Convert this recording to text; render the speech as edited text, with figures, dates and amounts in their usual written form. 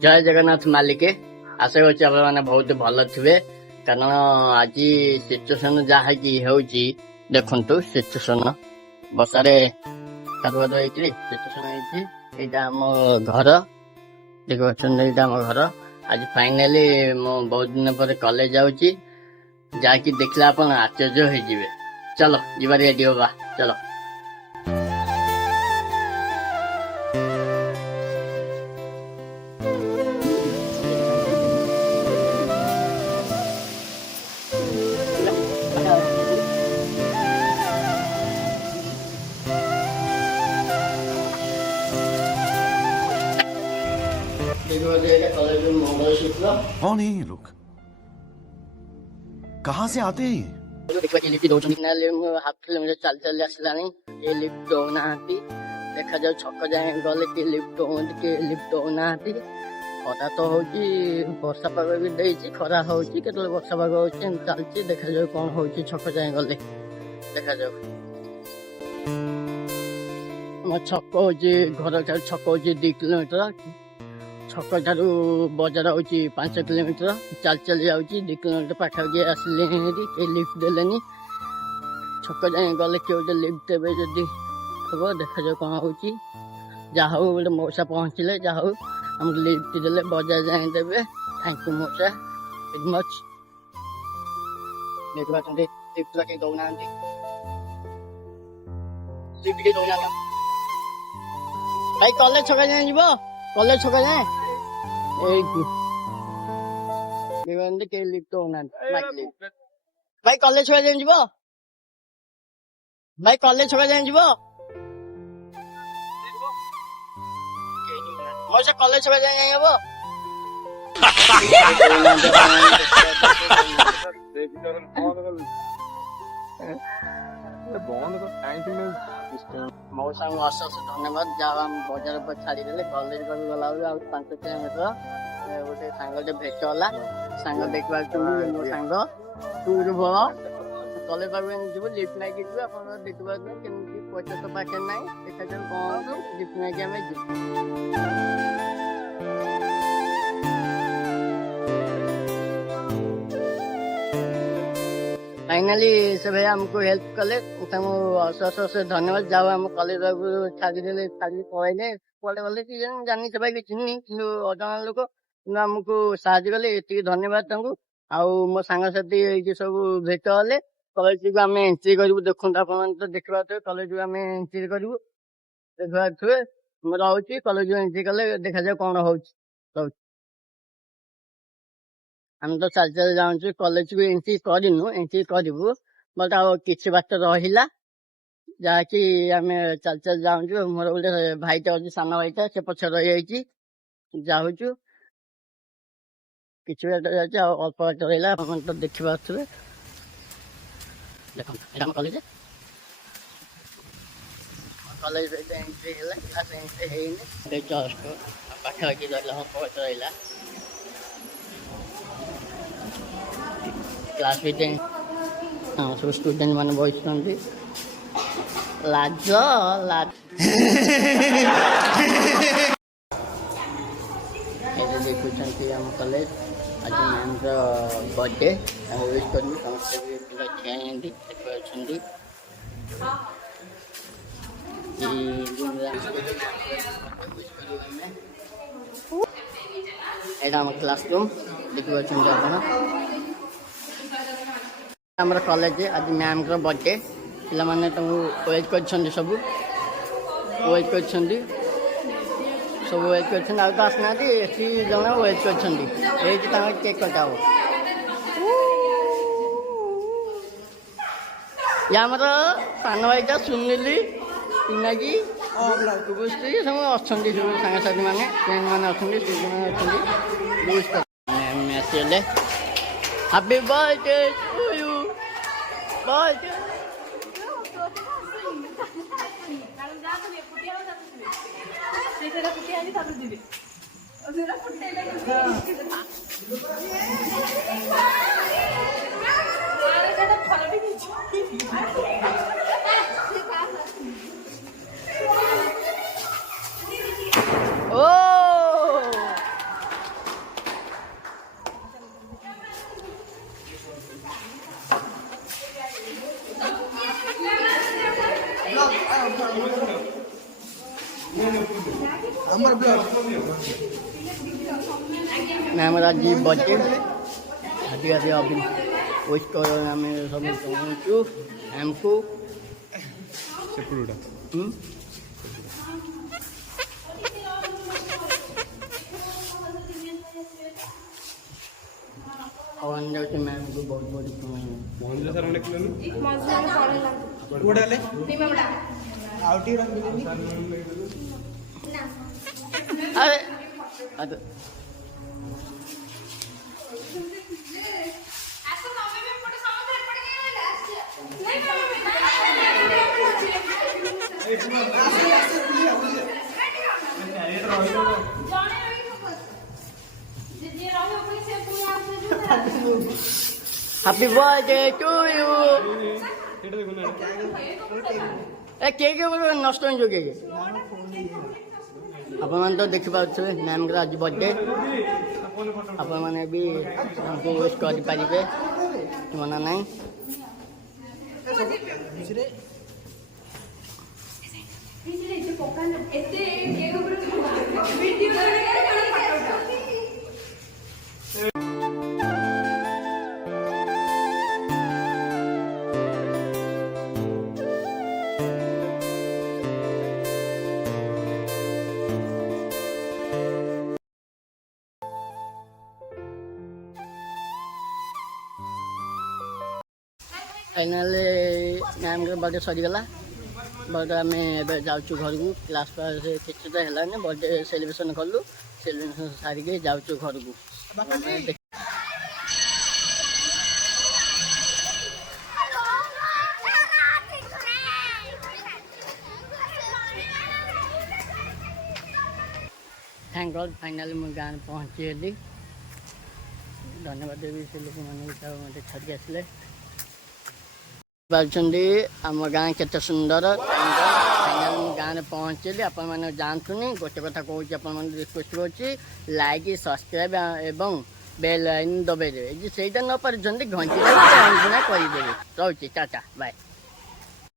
जय जगन्नाथ मालिके आशा करछि आपण माने बहुत भल थिबे कारण आज सिचुएशन जहा कि होउची देखंतु सिचुएशन बसारे कारोबार होइछि सिचुएशन होइछि एटा हम घर देखो छन एटा हम घर आज फाइनली मो बहुत दिन पर कॉलेज जाउची जाकी देखला आपण आश्चर्य होई जिवे। चलो जिबा रेडी होबा चलो। कौन है ये लोग, कहाँ से आते हैं ये? हाफ किलोमीटर चल चल आसला लिफ्ट दौना देखा जाऊ छक जाए गले कि लिफ्ट दौना खरा तो हूँ वर्षा पाग भी देती खरा हो वर्षा पाग हो चलती देखा जाऊ कौन हो छक जाए गले देखा जाऊ छक हो घर छक हो 2 किलोमीटर छक ठारू बजार हूँ 5 किलोमीटर चल चल जाऊँ 2 किलोमीटर पाखापाखि आसले लिफ्ट देले छक जाए गले किए गोटे लिफ्ट देवे जदि हम देखा जाऊ कौन हो जहा हूँ गोटे मौसा पहुँचले जहा हूँ हमको लिफ्ट देले बजार जाए देवे। थैंक यू मौसा वेरी मच। देखा लिफ्ट कहीं दौना लिफ्ट के दौना भाई कॉलेज छका जाए जीव कॉलेज छका जाए के लिफ्ट दौना भाई कॉलेज छका जाए जीव भाई कॉलेज छका जाए जीव मौसा कॉलेज छका जाए जाए हबो मौसा अशेष धन्यवाद जहाँ हम बजार पर छाड़ी कॉलेज पर गला 5 किलोमीटर गोटे सांगे भेट होला सांग देखा मो सांग टूर भल कॉलेज पाक जीव लिफ्ट नाइक जीव आप देखा केमती पैसा तो पाखे ना देखा जाऊ कौन लिफ्ट नाइक आम जीव। फाइनाली से भाई हमको हेल्प कले अशेष धन्यवाद जाओ हम कॉलेज छाड़ी छाड़ी पढ़े पढ़े गले कि जानी से भाई कि अजाना लोक आमको साहय कले ये धन्यवाद तुमको आउ मो सांगसाथी ये सब भेट हेले कॉलेज को आम एंट्री करूँ देखो आप तो देखा कॉलेज को आम एंट्री करूँ देखा रही कॉलेज एंट्री कले देखा जाए कौन हो हम तो चल चल जाऊँ कॉलेज को एंट्री करूँ एंट्री करूँ बट आ कि बाट रहा जहाँकि आम चल चल जाऊँ मोर गोटे भाईटा अच्छे सान भाईटा से पछ रही जाऊँ कि बाट जाऊँ अल्प बाट रहा तो देखी पारे देख कॉलेज कॉलेज एंट्री है क्लास एंट्री है जस्ट पाखापाखि रहा अल्प बाट रहा क्लास भी हाँ सब स्टूडेंट मैंने बस लाज लाज देखुं आम कॉलेज आज मैम बर्थडे विश कर समस्त पिला ठिया देखा आम क्लासरूम देखिए आप कॉलेज आज मैम बर्थडे पिला माने तुमको वेट कर सब वेट कर सब वेट कर तो आसना जन वेट कर केक कटा हम आमर सान भाईटा सुनिली पिनाकी कुबुश्री सब अच्छा सब सांगसाथी मैंने फ्रेंड मैंने अच्छा मैम आसले happy birthday to you birthday ओ मैम आज बर्थडे हाथी हाथी अभी विश कर आम सब चाहूँ हमको और अंदर से मैम को बहुत बहुत ମହେନ୍ଦ୍ର ସାର୍ ଡାକିଲନି अरे अरे हैप्पी बर्थडे टू यू ए केक नष्ट हो जो केक आप तो देखी पारे मैम का आज बर्थडे आप भी हमको विश करें मना ना फाइनाल मैम के बर्थडे सरीगला बट आम जाऊँ घर को क्लास किसी तो है बर्थडे सेलिब्रेशन कलु सेलिब्रेशन सारिके जाऊँ घर को थैंक गॉड फाइनाली मुझे गाँव पहुँची गली धन्यवाद देवी से लोक मैंने मत छाड़ी आसले आम गाँ के सुंदर फाइनाल गाँव पहुँचली आपने जानतुनि गोटे कथा कहूँ रिक्वेस्ट कर लाइक सब्सक्राइब एवं बेल लाइन दबाई देवे से न पार्टी घंटी करदेवे रोचे टाटा बाय।